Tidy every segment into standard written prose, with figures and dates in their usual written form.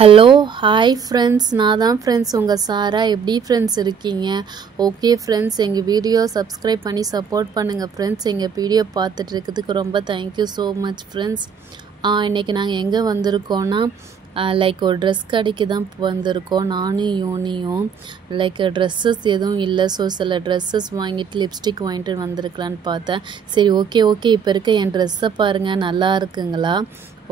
Hello hi friends, நான் தான் friends உங்கள் சாரா. எப்படி ஃப்ரெண்ட்ஸ் இருக்கீங்க? ஓகே ஃப்ரெண்ட்ஸ், எங்கள் வீடியோ சப்ஸ்கிரைப் பண்ணி சப்போர்ட் பண்ணுங்கள் ஃப்ரெண்ட்ஸ். எங்கள் வீடியோ பார்த்துட்டு இருக்கிறதுக்கு ரொம்ப தேங்க்யூ ஸோ மச் ஃப்ரெண்ட்ஸ். இன்றைக்கி நாங்கள் எங்கே வந்திருக்கோன்னா லைக் ஒரு ட்ரெஸ் கடைக்கு தான் வந்திருக்கோம். நானும் யூனியும் லைக் ட்ரெஸ்ஸஸ் எதுவும் இல்லை, ஸோ சில ட்ரெஸ்ஸஸ் வாங்கிட்டு லிப்ஸ்டிக் வாங்கிட்டு வந்திருக்கலான்னு பார்த்தேன். சரி ஓகே இப்போ இருக்க என் ட்ரெஸ்ஸை பாருங்கள், நல்லா இருக்குங்களா?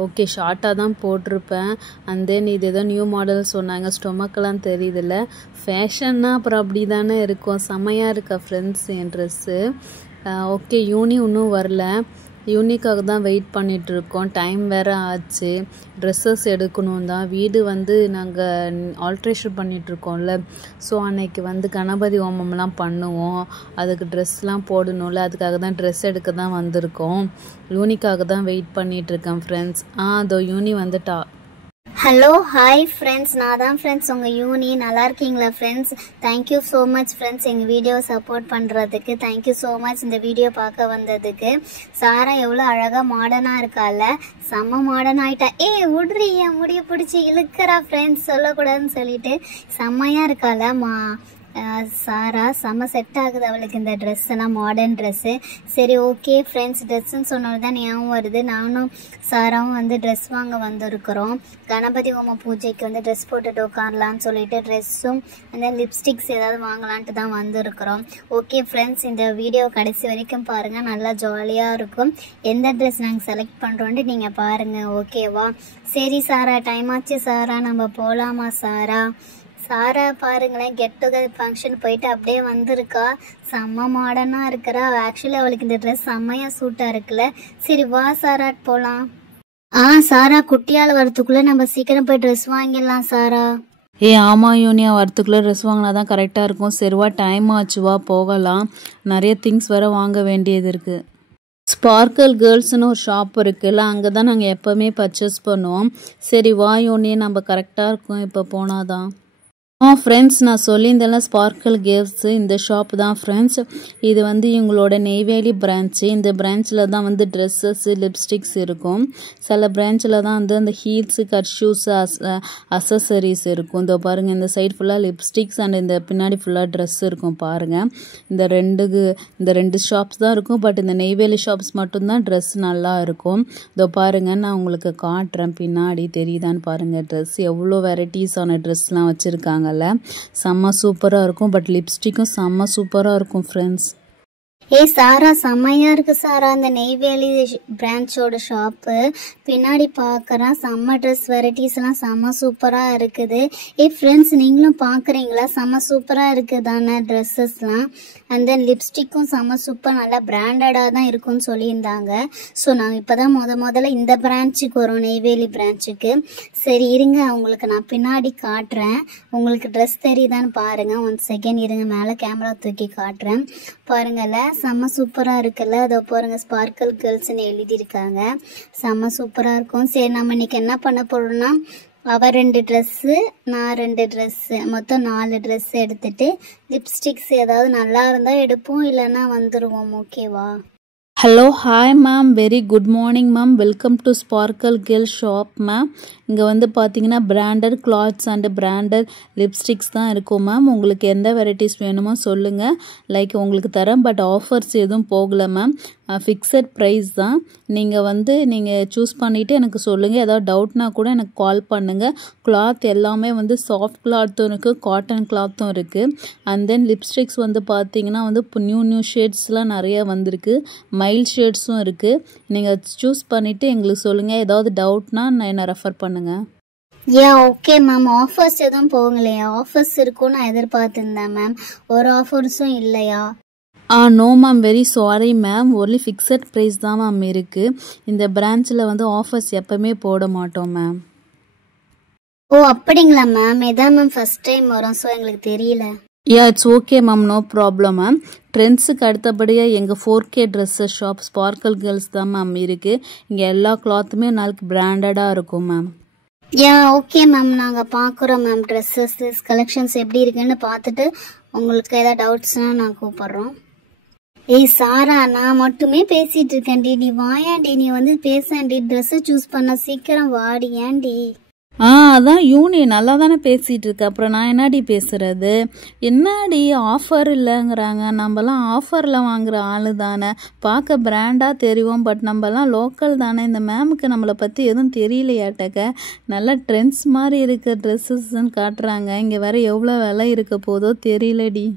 ஓகே, ஷார்ட்டாக தான் போட்டிருப்பேன். அண்ட் தென் இது ஏதோ நியூ மாடல் சொன்னாங்க, ஸ்டொமக்கெல்லாம் தெரியுதில்ல. ஃபேஷன்னா அப்புறம் அப்படி தானே இருக்கும். செம்மையாக இருக்கா ஃப்ரெண்ட்ஸ் என் ட்ரெஸ்ஸு. ஓகே, யூனி இன்னும் வரல, யூனிக்காக தான் வெயிட் பண்ணிகிட்ருக்கோம். டைம் வேறு ஆச்சு. ட்ரெஸ்ஸஸ் எடுக்கணும் தான். வீடு வந்து நாங்கள் ஆல்ட்ரேஷன் பண்ணிகிட்ருக்கோம்ல, ஸோ அன்னைக்கு வந்து கணபதி ஹோமம்லாம் பண்ணுவோம். அதுக்கு ட்ரெஸ்லாம் போடணும்ல, அதுக்காக தான் ட்ரெஸ் எடுக்க தான் வந்திருக்கோம். யூனிக்காக தான் வெயிட் பண்ணிகிட்ருக்கேன் ஃப்ரெண்ட்ஸ். அதோ யூனி வந்துட்டா. ஹலோ ஹாய் ஃப்ரெண்ட்ஸ், நான் தான் ஃப்ரெண்ட்ஸ் உங்கள் யூனி. நல்லா இருக்கீங்களா friends? Thank you so much friends எங்கள் வீடியோ சப்போர்ட் பண்ணுறதுக்கு. தேங்க்யூ ஸோ மச் இந்த வீடியோ பார்க்க வந்ததுக்கு. சாரா எவ்வளோ அழகாக மாடர்னாக இருக்கால, செம்ம மாடர்ன் ஆகிட்டா. விட்றி, என் முடிய பிடிச்சி இழுக்கிறா ஃப்ரெண்ட்ஸ், சொல்லக்கூடாதுன்னு சொல்லிட்டு செம்மையாக இருக்கால சாரா. செம்ம செட் ஆகுது அவளுக்கு இந்த ட்ரெஸ் எல்லாம், மாடர்ன் ட்ரெஸ்ஸு. சரி ஓகே ஃப்ரெண்ட்ஸ், ட்ரெஸ்ஸுன்னு சொன்னது தான் ஞாபகம் வருது. நானும் சாராவும் வந்து ட்ரெஸ் வாங்க வந்திருக்கிறோம். கணபதி ஹோமம் பூஜைக்கு வந்து ட்ரெஸ் போட்டுட்டு உட்காரலான்னு சொல்லிட்டு ட்ரெஸ்ஸும் அந்த லிப்ஸ்டிக்ஸ் ஏதாவது வாங்கலான்ட்டு தான் வந்திருக்கிறோம். ஓகே ஃப்ரெண்ட்ஸ், இந்த வீடியோ கடைசி வரைக்கும் பாருங்கள், நல்லா ஜாலியாக இருக்கும். எந்த ட்ரெஸ் நாங்கள் செலக்ட் பண்ணுறோன்ட்டு நீங்கள் பாருங்கள், ஓகேவா? சரி சாரா, டைம் ஆச்சு சாரா, நம்ம போகலாமா சாரா? சாரா பாருங்களேன், கெட் டுகெதர் ஃபங்க்ஷன் போயிட்டு அப்படியே வந்திருக்கா. செம்ம மாடர்னாக இருக்கிறா. ஆக்சுவலி அவளுக்கு இந்த ட்ரெஸ் செம்மையாக சூட்டாக இருக்குல்ல. சரி வா சாரா போகலாம். சாரா, குட்டியால் வரத்துக்குள்ளே நம்ம சீக்கிரம் போய் ட்ரெஸ் வாங்கிடலாம் சாரா. ஆமாம் யூனியா, வரத்துக்குள்ளே ட்ரெஸ் வாங்கினா தான் கரெக்டாக இருக்கும். சரிவா, டைம் ஆச்சுவா, போகலாம். நிறைய திங்ஸ் வேறு வாங்க வேண்டியது இருக்குது. ஸ்பார்க்கல் கேர்ள்ஸ்னு ஒரு ஷாப் இருக்குல்ல, அங்கே தான் நாங்கள் எப்போவுமே பர்ச்சேஸ் பண்ணுவோம். சரி வா யூனியா, நம்ம கரெக்டாக இருக்கும் இப்போ போனாதான். ஃப்ரெண்ட்ஸ், நான் சொல்லியிருந்தேன்ல ஸ்பார்க்கல் கேர்ள்ஸு, இந்த ஷாப் தான் ஃப்ரெண்ட்ஸ். இது வந்து இவங்களோட நெய்வேலி பிரான்ச்சு. இந்த பிரான்ச்சில் தான் வந்து ட்ரெஸ்ஸஸ்ஸு, லிப்ஸ்டிக்ஸ் இருக்கும். சில பிரான்ச்சில் தான் வந்து அந்த ஹீல்ஸு, கட் ஷூஸு, அசசரிஸ் இருக்கும். இதோ பாருங்கள், இந்த சைடு ஃபுல்லாக லிப்ஸ்டிக்ஸ் அண்ட் இந்த பின்னாடி ஃபுல்லாக ட்ரெஸ் இருக்கும் பாருங்கள். இந்த ரெண்டு ஷாப்ஸ் தான் இருக்கும். பட் இந்த நெய்வேலி ஷாப்ஸ் மட்டும்தான் ட்ரெஸ் நல்லா இருக்கும். இதோ பாருங்கள், நான் உங்களுக்கு காட்டுறேன், பின்னாடி தெரியுதான்னு பாருங்கள். ட்ரெஸ் எவ்வளோ வெரைட்டிஸான ட்ரெஸ்லாம் வச்சுருக்காங்க. செம்ம சூப்பராக இருக்கும். பட் லிப்ஸ்டிக்கும் செம்ம சூப்பராக இருக்கும் ஃப்ரெண்ட்ஸ். சாரா, செம்மையாக இருக்குது சாரா அந்த நெய்வேலி பிரான்ச்சோட ஷாப்பு. பின்னாடி பார்க்குறேன், செம்ம ட்ரெஸ் வெரைட்டிஸ்லாம் செம்ம சூப்பராக இருக்குது. ஃப்ரெண்ட்ஸ், நீங்களும் பார்க்குறீங்களா? செம்ம சூப்பராக இருக்குது தானே ட்ரெஸ்ஸஸ்லாம். அண்ட் தென் லிப்ஸ்டிக்கும் செம்ம சூப்பர், நல்லா பிராண்டடாக தான் இருக்கும்னு சொல்லியிருந்தாங்க. ஸோ நாங்கள் இப்போ தான் முதல்ல இந்த பிரான்ச்சுக்கு வரோம், நெய்வேலி பிரான்ச்சுக்கு. சரி இருங்க, உங்களுக்கு நான் பின்னாடி காட்டுறேன். உங்களுக்கு ட்ரெஸ் தெரியுதான்னு பாருங்கள். 1 செகண்ட் இருங்க, மேலே கேமரா தூக்கி காட்டுறேன் பாருங்கள்ல. செம்ம சூப்பராக இருக்குல்ல. அதை பாருங்க, ஸ்பார்க்கல் கேர்ள்ஸ்ன்னு எழுதியிருக்காங்க. செம்ம சூப்பராக இருக்கும். சரி, நம்ம இன்னைக்கு என்ன பண்ண போகிறோம்னா, அவள் 2 ட்ரெஸ்ஸு, நான் 2 ட்ரெஸ்ஸு, மொத்தம் 4 ட்ரெஸ் எடுத்துட்டு லிப்ஸ்டிக்ஸ் ஏதாவது நல்லா இருந்தால் எடுப்போம், இல்லைன்னா வந்துடுவோம். ஓகேவா? Hello hi ma'am, very good morning ma'am. Welcome to sparkle girl shop ma'am. இங்கே வந்து பார்த்தீங்கன்னா branded clothes and branded lipsticks தான் இருக்கும் மேம். உங்களுக்கு எந்த வெரைட்டிஸ் வேணுமோ சொல்லுங்கள், லைக் உங்களுக்கு தரேன். பட் ஆஃபர்ஸ் எதுவும் போகலை மேம், ஃபிக்ஸட் ப்ரைஸ் தான். நீங்கள் சூஸ் பண்ணிவிட்டு எனக்கு சொல்லுங்கள். ஏதாவது டவுட்னா கூட எனக்கு கால் பண்ணுங்கள். கிளாத் எல்லாமே வந்து சாஃப்ட் கிளாத்தும் இருக்குது, காட்டன் கிளாத்தும் இருக்குது. அண்ட் தென் லிப்ஸ்டிக்ஸ் வந்து பார்த்தீங்கன்னா வந்து இப்போ நியூ ஷேட்ஸ்லாம் நிறைய வந்திருக்கு, மைல்ட் ஷேட்ஸும் இருக்குது. நீங்கள் சூஸ் பண்ணிவிட்டு எங்களுக்கு சொல்லுங்கள். ஏதாவது டவுட்னா என்னை ரெஃபர் பண்ணுங்கள். Okay ma'am. ஆஃபர்ஸ் எதுவும் போகலையா? ஆஃபர்ஸ் இருக்கும் நான் எதிர்பார்த்துருந்தேன் மேம். ஒரு ஆஃபர்ஸும் இல்லையா? No ma'am, very sorry ma'am. Only fixed price தான் மேம் இருக்குது. இந்த பிரான்ச்சில் வந்து ஆஃபர்ஸ் எப்போவுமே போட மாட்டோம் மேம். அப்படிங்களா மேம்? இதான் மேம் ஃபர்ஸ்ட் டைம் வரும், ஸோ எங்களுக்கு தெரியல. It's okay ma'am, no problem ma'am. ட்ரெண்ட்ஸுக்கு அடுத்தபடியாக எங்கள் 4K dresses shop Sparkle Girls தான் மேம் இருக்குது. இங்கே எல்லா கிளாத்துமே நாளைக்கு பிராண்டடாக இருக்கும் மேம். ஓகே மேம், நாங்கள் பார்க்குறோம் மேம். ட்ரெஸ்ஸஸ் கலெக்ஷன்ஸ் எப்படி இருக்குன்னு பார்த்துட்டு உங்களுக்கு ஏதாவது டவுட்ஸ்னால் நான் கூப்பிட்றோம். சாரா, நான் மட்டுமே பேசிகிட்டு இருக்கேன்டி, நீ வாயாண்டி, நீ வந்து பேசாண்டி. ட்ரெஸ்ஸை சூஸ் பண்ண சீக்கிரம் வாடி. ஏன்டி? அதான் யூனி நல்லா தானே பேசிகிட்டு இருக்கு, அப்புறம் நான் என்னடி பேசுகிறது? என்னடி ஆஃபர் இல்லைங்கிறாங்க. நம்மலாம் ஆஃபரில் வாங்குகிற ஆள் தானே, பார்க்க பிராண்டாக தெரியும், பட் நம்மலாம் லோக்கல் தானே. இந்த மேமுக்கு நம்மளை பற்றி எதுவும் தெரியலையாட்டக்க. நல்லா ட்ரெண்ட்ஸ் மாதிரி இருக்க ட்ரெஸ்ஸஸ்ன்னு காட்டுறாங்க. இங்கே வேறு எவ்வளோ விலை இருக்க போதோ தெரியலடி.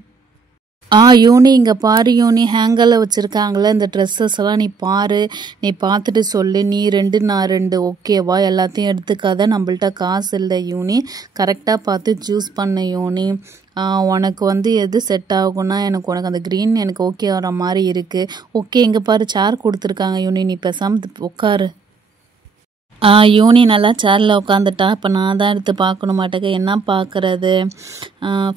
யூனி இங்கே பாரு யூனி, ஹேங்கரில் வச்சுருக்காங்களே இந்த ட்ரெஸ்ஸஸ் எல்லாம் நீ பாரு, நீ பார்த்துட்டு சொல்லு. நீ 2 நான் 2 ஓகேவா? எல்லாத்தையும் எடுத்துக்காத, நம்மள்ட்ட காசு இல்லை யூனி. கரெக்டாக பார்த்து சூஸ் பண்ணு யூனி. உனக்கு எது செட் ஆகும்னா உனக்கு அந்த க்ரீன் எனக்கு ஓகே வர மாதிரி இருக்குது. ஓகே இங்கே பாரு சேர் கொடுத்துருக்காங்க யூனி, நீ பேசாமல் உட்காரு. யூனி நல்லா சேரில் உட்காந்துட்டா. இப்போ நான் தான் எடுத்து பார்க்கணும் மாட்டேங்க. என்ன பார்க்குறது?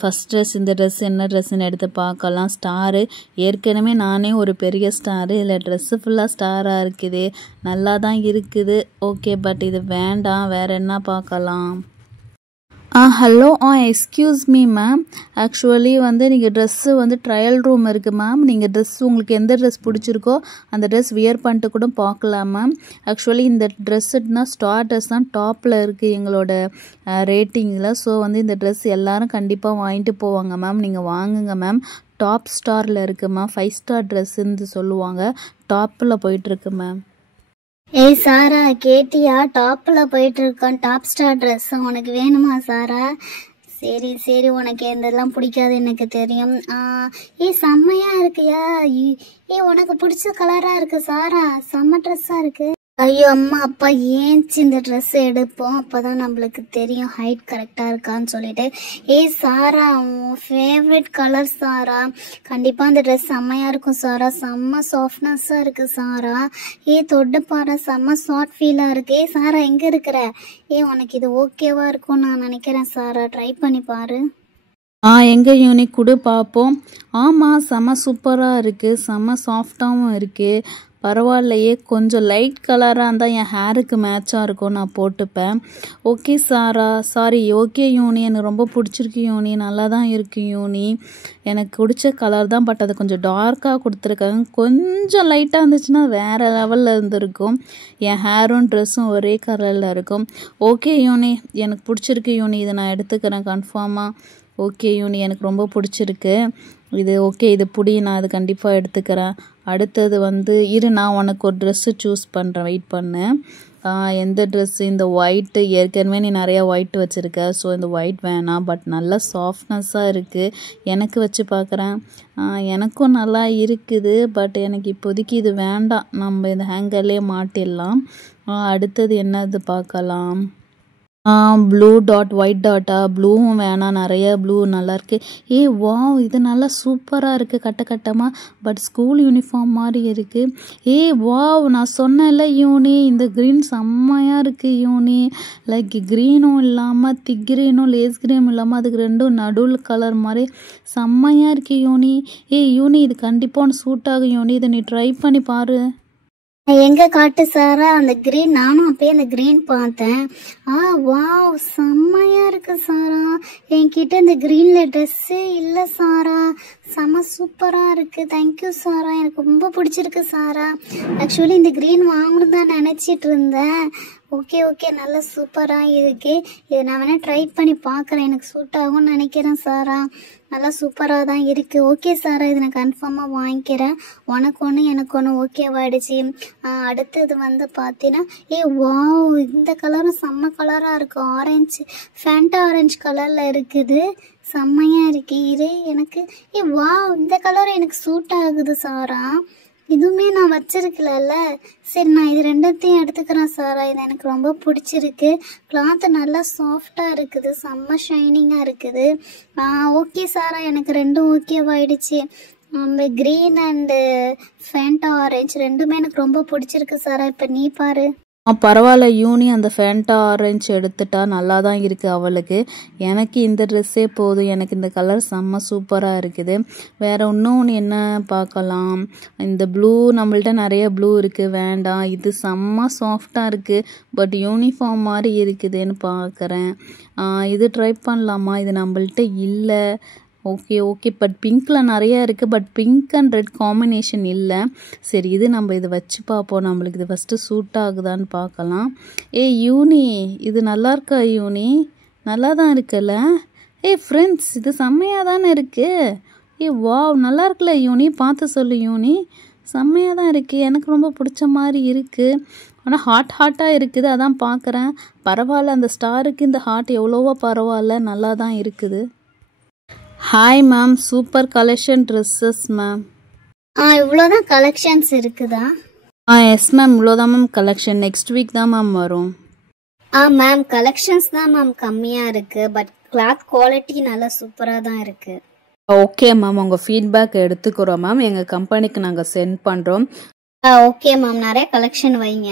ஃபஸ்ட் ட்ரெஸ், இந்த ட்ரெஸ் என்ன ட்ரெஸ்ஸுன்னு எடுத்து பார்க்கலாம். ஸ்டாரு, ஏற்கனவே நானே ஒரு பெரிய ஸ்டாரு, இதில் ட்ரெஸ்ஸு ஃபுல்லாக ஸ்டாராக இருக்குது. நல்லா தான் இருக்குது ஓகே, பட் இது வேண்டாம். வேறு என்ன பார்க்கலாம்? Hello excuse me ma'am, actually நீங்கள் ட்ரெஸ்ஸு ட்ரையல் ரூம் இருக்குது மேம். நீங்கள் உங்களுக்கு எந்த ட்ரெஸ் பிடிச்சிருக்கோ அந்த ட்ரெஸ் வியர் பண்ணிட்டு கூட பார்க்கலாம் மேம். ஆக்சுவலி இந்த ட்ரெஸ்ஸுனா ஸ்டார் ட்ரெஸ் தான் டாப்பில் இருக்குது எங்களோட ரேட்டிங்கில். ஸோ இந்த ட்ரெஸ் எல்லோரும் கண்டிப்பாக வாங்கிட்டு போவாங்க மேம். நீங்கள் வாங்குங்க மேம். டாப் ஸ்டாரில் இருக்குது மேம். 5 ஸ்டார் ட்ரெஸ்ஸுன்னு சொல்லுவாங்க, டாப்பில் போயிட்டுருக்கு மேம். ஏய் சாரா, கேட்டியா? டாப்பில் போயிட்டு இருக்கோம், டாப் ஸ்டார் ட்ரெஸ் உனக்கு வேணுமா சாரா? சரி சரி, உனக்கு எந்தெல்லாம் பிடிக்காது எனக்கு தெரியும். செம்மையா இருக்குயா. உனக்கு பிடிச்ச கலராக இருக்கு சாரா, செம்ம ட்ரெஸ்ஸாக இருக்கு. ஐயோ அம்மா அப்பா, ஏன்ச்சு இந்த ட்ரெஸ் எடுப்போம், அப்போதான் நம்மளுக்கு தெரியும் ஹைட் கரெக்டாக இருக்கான்னு சொல்லிட்டு. சாரா, உன் ஃபேவரட் கலர் சாரா. கண்டிப்பாக அந்த ட்ரெஸ் செம்மையாக இருக்கும் சாரா, செம்ம சாஃப்ட்னஸாக இருக்குது சாரா. தொட்டு பாரு, செம்ம சாஃப்ட் ஃபீலாக இருக்கு. சாரா எங்கே இருக்கிற? உனக்கு இது ஓகேவா இருக்கும்னு நான் நினைக்கிறேன் சாரா, ட்ரை பண்ணி பாரு. எங்கே யூனிக் கொடு பார்ப்போம். ஆமாம், செம்ம சூப்பராக இருக்குது, செம்ம சாஃப்டாகவும் இருக்குது. பரவாயில்லையே, கொஞ்சம் லைட் கலராக இருந்தால் என் ஹேருக்கு மேட்சாக இருக்கும், நான் போட்டுப்பேன். ஓகே சாரா, சாரி ஓகே யூனி, எனக்கு ரொம்ப பிடிச்சிருக்கு யூனி, நல்லா தான் இருக்குது யூனி. எனக்கு பிடிச்ச கலர் தான், பட் அது கொஞ்சம் டார்க்காக கொடுத்துருக்காங்க. கொஞ்சம் லைட்டாக இருந்துச்சுன்னா வேறு லெவலில் இருந்திருக்கும். என் ஹேரும் ட்ரெஸ்ஸும் ஒரே கலரில் இருக்கும். ஓகே யூனி, எனக்கு பிடிச்சிருக்கு யூனி, இதை நான் எடுத்துக்கிறேன் கன்ஃபார்மாக. ஓகே யூனி, எனக்கு ரொம்ப பிடிச்சிருக்கு இது. ஓகே இது பிடி, நான் அது கண்டிப்பாக எடுத்துக்கிறேன். அடுத்தது இரு, நான் உனக்கு ஒரு ட்ரெஸ்ஸு சூஸ் பண்ணுறேன், வெயிட் பண்ணு. எந்த ட்ரெஸ்ஸு? இந்த ஒயிட்டு, ஏற்கனவே நீ நிறையா ஒயிட் வச்சுருக்க, ஸோ இந்த ஒயிட் வேணாம், பட் நல்லா சாஃப்ட்னஸாக இருக்குது. எனக்கு வச்சு பார்க்குறேன், எனக்கும் நல்லா இருக்குது, பட் எனக்கு இப்போதைக்கு இது வேண்டாம், நம்ம இந்த ஹேங்கர்லேயே மாட்டிடலாம். அடுத்தது என்னது பார்க்கலாம். ப்ளூ டாட், ஒயிட் டாட்டா? ப்ளூவும் வேணாம், நிறைய ப்ளூ நல்லாயிருக்கு. வாவ், இது நல்லா சூப்பராக இருக்குது, கட்டமாக, பட் ஸ்கூல் யூனிஃபார்ம் மாதிரி இருக்குது. வாவ், நான் சொன்னேன்ல யூனி, இந்த க்ரீன் செம்மையாக இருக்குது யூனி. லைக் க்ரீனும் இல்லாமல் திக் க்ரீனும் லேஸ் க்ரீனும் இல்லாமல் அதுக்கு ரெண்டும் நடுவில் கலர் மாதிரி செம்மையாக இருக்குது யூனி. யூனி, இது கண்டிப்பாக ஒன்று சூட் ஆகும் யூனி, இதை நீ ட்ரை பண்ணி பாரு. எங்க காட்டு சாரா அந்த கிரீன்? நானும் அப்பயே அந்த கிரீன் பார்த்தேன். வாவ், செம்மையா இருக்கு சாரா. என்கிட்ட இந்த கிரீன்ல ட்ரெஸ்ஸே இல்லை சாரா, செம்ம சூப்பரா இருக்கு. தேங்க்யூ சாரா, எனக்கு ரொம்ப பிடிச்சிருக்கு சாரா. ஆக்சுவலி இந்த கிரீன் வாங்கணும் தான் நினைச்சிட்டு இருந்தேன். ஓகே ஓகே, நல்லா சூப்பராக இருக்கு. இதை நான் வேணால் ட்ரை பண்ணி பார்க்குறேன், எனக்கு சூட் ஆகும்னு நினைக்கிறேன் சாரா. நல்லா சூப்பராக தான் இருக்குது. ஓகே சாரா, இதை நான் கன்ஃபார்மாக வாங்கிக்கிறேன். உனக்கு ஒன்று எனக்கு ஒன்று ஓகேவாயிடுச்சு. அடுத்தது பார்த்தீங்கன்னா வாவ், இந்த கலரும் செம்ம கலராக இருக்குது. ஆரஞ்சு, ஃபேண்டா ஆரஞ்சு கலரில் இருக்குது, செம்மையாக இருக்கு. இது எனக்கு வாவ், இந்த கலர் எனக்கு சூட் ஆகுது சாரா. இதுவுமே நான் வச்சிருக்கல. சரி, நான் இது ரெண்டத்தையும் எடுத்துக்கிறேன் சாரா. இது எனக்கு ரொம்ப பிடிச்சிருக்கு. கிளாத்து நல்லா சாஃப்டாக இருக்குது, செம்ம ஷைனிங்காக இருக்குது. ஓகே சாரா, எனக்கு ரெண்டும் ஓகேவாயிடுச்சு. நம்ம க்ரீன் அண்டு ஃபேண்டா ஆரஞ்சு ரெண்டுமே எனக்கு ரொம்ப பிடிச்சிருக்கு சாரா. இப்போ நீ பாரு. பரவாயில்ல யூனி, அந்த ஃபேண்டா ஆரஞ்சு எடுத்துட்டா நல்லா தான் இருக்குது அவளுக்கு. எனக்கு இந்த ட்ரெஸ்ஸே போதும், எனக்கு இந்த கலர் செம்ம சூப்பராக இருக்குது. வேறு இன்னொன்று என்ன பார்க்கலாம். இந்த ப்ளூ, நம்மள்ட்ட நிறைய ப்ளூ இருக்குது, வேண்டாம். இது செம்ம சாஃப்டாக இருக்குது, பட் யூனிஃபார்ம் மாதிரி இருக்குதுன்னு பார்க்குறேன். இது ட்ரை பண்ணலாமா? இது நம்மள்ட்ட இல்லை. ஓகே ஓகே பட் பிங்க்கில் நிறையா இருக்குது, but pink and red combination இல்லை. சரி இது நம்ம இதை வச்சு பார்ப்போம், நம்மளுக்கு இது ஃபஸ்ட்டு சூட் ஆகுதான்னு பார்க்கலாம். யூனி இது நல்லா இருக்கா யூனி? நல்லா தான் இருக்குல்ல? ஃப்ரெண்ட்ஸ் இது செம்மையாக தானே இருக்குது. வாவ் நல்லா இருக்குல்ல யூனி? பார்த்து சொல்லு யூனி. செம்மையாக தான் இருக்குது, எனக்கு ரொம்ப பிடிச்ச மாதிரி இருக்குது. ஆனால் ஹாட்டாக இருக்குது, அதான் பார்க்குறேன். பரவாயில்ல, அந்த ஸ்டாருக்கு இந்த ஹார்ட் எவ்வளவோ பரவாயில்ல, நல்லா தான் இருக்குது. Hi ma'am, super collection dresses ma'am. இவ்வளோதான் கலெக்ஷன்ஸ் இருக்குதா? எஸ் மேம், இவ்வளோதான் மேம் கலெக்ஷன். நெக்ஸ்ட் வீக் தான் மேம் வரும். மேம் கலெக்ஷன்ஸ் தான் மேம் கம்மியாக இருக்குது, பட் கிளாத் குவாலிட்டி நல்லா சூப்பராக தான் இருக்குது. ஓகே மேம், உங்கள் ஃபீட்பேக் எடுத்துக்கிறோம் மேம், எங்கள் கம்பெனிக்கு நாங்கள் சென்ட் பண்ணுறோம். ஓகே மேம், நிறைய கலெக்ஷன் வைங்க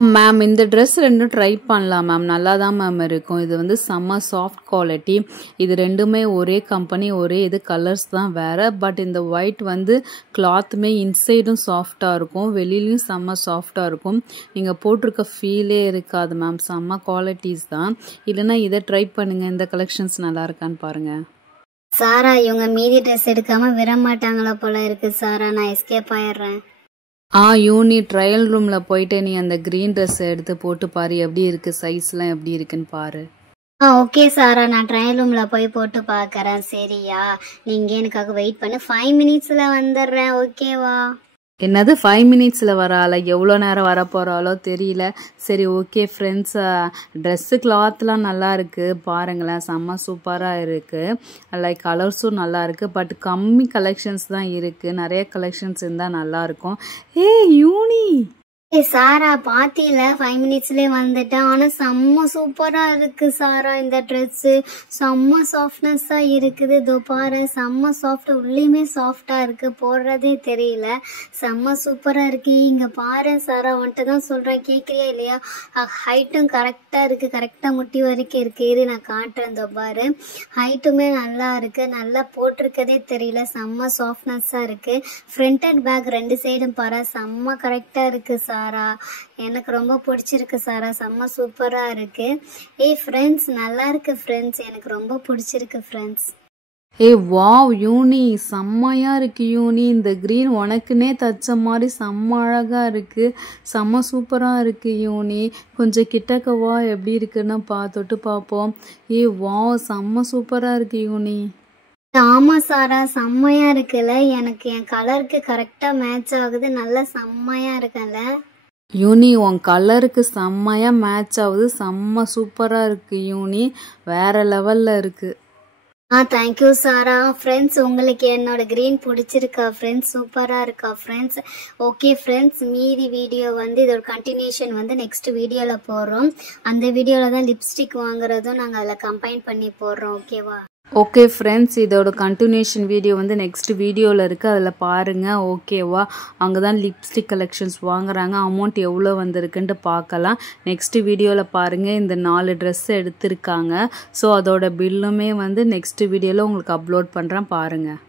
மேம். இந்த ட்ரெஸ் ரெண்டும் ட்ரை பண்ணலாம் மேம், நல்லா தான் மேம் இருக்கும். இது வந்து செம்ம சாஃப்ட் குவாலிட்டி. இது ரெண்டுமே ஒரே கம்பெனி, ஒரே இது, கலர்ஸ் தான் வேறு. பட் இந்த ஒயிட் வந்து கிளாத்துமே இன்சைடும் சாஃப்டாக இருக்கும், வெளியிலையும் செம்ம சாஃப்டாக இருக்கும். நீங்கள் போட்டிருக்க ஃபீலே இருக்காது மேம், செம்ம குவாலிட்டிஸ் தான். இல்லைன்னா இதை ட்ரை பண்ணுங்கள், இந்த கலெக்ஷன்ஸ் நல்லா இருக்கான்னு பாருங்கள். சாரா இவங்க மீதி ட்ரெஸ் எடுக்காமல் விட மாட்டாங்களா போல இருக்குது சாரா, நான் எஸ்கேப் ஆயிடுறேன். யூனி ட்ரையல் ரூமில் போயிட்டு நீ அந்த க்ரீன் ட்ரெஸ் எடுத்து போட்டு பாரு, எப்படி இருக்குது, சைஸ்லாம் எப்படி இருக்குன்னு பாரு. ஓகே சாரா, நான் ட்ரையல் ரூமில் போய் போட்டு பார்க்குறேன். சரியா, நீங்கள் எனக்காக வெயிட் பண்ணு, 5 மினிட்ஸில் வந்துடுறேன். ஓகேவா? என்னது 5 மினிட்ஸில் வரால? எவ்வளோ நேரம் வர போகிறாலோ தெரியல. சரி ஓகே ஃப்ரெண்ட்ஸ், ட்ரெஸ்ஸு கிளாத்லாம் நல்லா இருக்குது பாருங்களேன், செம்ம சூப்பராக இருக்குது. லைக் கலர்ஸும் நல்லா இருக்குது, பட் கம்மி கலெக்ஷன்ஸ் தான் இருக்குது. நிறைய கலெக்ஷன்ஸ் இருந்தால் நல்லாயிருக்கும். யூனி சாரா பாத்தியில 5 மினிட்ஸ்லேயே வந்துட்டேன். ஆனால் செம்ம சூப்பராக இருக்குது சாரா, இந்த ட்ரெஸ்ஸு செம்ம சாஃப்ட்னஸ்ஸாக இருக்குது. இதோ பாரு, செம்ம சாஃப்ட், உள்ளேயுமே சாஃப்டாக இருக்குது, போடுறதே தெரியல. செம்ம சூப்பராக இருக்குது. இங்கே பாரு சாரா, வந்துட்டு தான் சொல்கிறேன், கேட்குறியா இல்லையா? ஹைட்டும் கரெக்டாக இருக்குது, கரெக்டாக முட்டி வரைக்கும் இருக்குது. இரு நான் காட்டுறேன். இதோ பாரு, ஹைட்டுமே நல்லா இருக்குது, நல்லா போட்டிருக்கதே தெரியல, செம்ம சாஃப்ட்னஸ்ஸாக இருக்குது. ஃப்ரண்ட் அண்ட் பேக் 2 சைடும் பாரு, செம்ம கரெக்டாக இருக்குது சாரா. எனக்கு ரொம்ப பிடிச்சிருக்கு சாரா, செம்ம சூப்பரா இருக்கு. ஃப்ரெண்ட்ஸ் நல்லா இருக்கு ஃப்ரெண்ட்ஸ், எனக்கு ரொம்ப பிடிச்சிருக்கு ஃப்ரெண்ட்ஸ். வாவ் யூனி, செம்மையா இருக்கு யூனி. இந்த கிரீன் உனக்குன்னே தச்ச மாதிரி செம்ம அழகா இருக்கு, செம்ம சூப்பரா இருக்கு யூனி. கொஞ்சம் கிட்டக்கவா எப்படி இருக்குன்னு தொட்டு பார்ப்போம். வாவ் செம்ம சூப்பரா இருக்கு யூனி. ஆமா சாரா, செம்மையா இருக்குல்ல, எனக்கு என் கலருக்கு கரெக்டா மேட்ச் ஆகுது, நல்லா செம்மையா இருக்குல்ல யூனி. உன் கலருக்கு செம்மையா மேட்ச் ஆகுது, செம்ம சூப்பரா இருக்கு யூனி, வேற லெவல்ல இருக்கு. தேங்க்யூ சாரா. ஃப்ரெண்ட்ஸ் உங்களுக்கு என்னோட கிரீன் பிடிச்சிருக்கா ஃப்ரெண்ட்ஸ்? சூப்பராக இருக்கா ஃப்ரெண்ட்ஸ்? ஓகே ஃப்ரெண்ட்ஸ், மீதி வீடியோ வந்து இதோட கண்டினியூஷன் வந்து நெக்ஸ்ட் வீடியோவில் போடுறோம். அந்த வீடியோவில் தான் லிப்ஸ்டிக் வாங்குறதும் நாங்கள் அதில் கம்பைன் பண்ணி போடுறோம். ஓகேவா? ஓகே ஃப்ரெண்ட்ஸ், இதோட கண்டினியூஷன் வீடியோ வந்து நெக்ஸ்ட் வீடியோவில் இருக்குது, அதில் பாருங்கள். ஓகேவா? அங்கே தான் லிப்ஸ்டிக் கலெக்ஷன்ஸ் வாங்குறாங்க, அமௌண்ட் எவ்வளோ வந்திருக்குன்ட்டு பார்க்கலாம். நெக்ஸ்ட் வீடியோவில் பாருங்கள், இந்த 4 ட்ரெஸ் எடுத்திருக்காங்க. ஸோ அதோட பில்லுமே வந்து நெக்ஸ்ட் வீடியோவில் உங்களுக்கு அப்லோட் பண்ணுறேன், பாருங்கள்.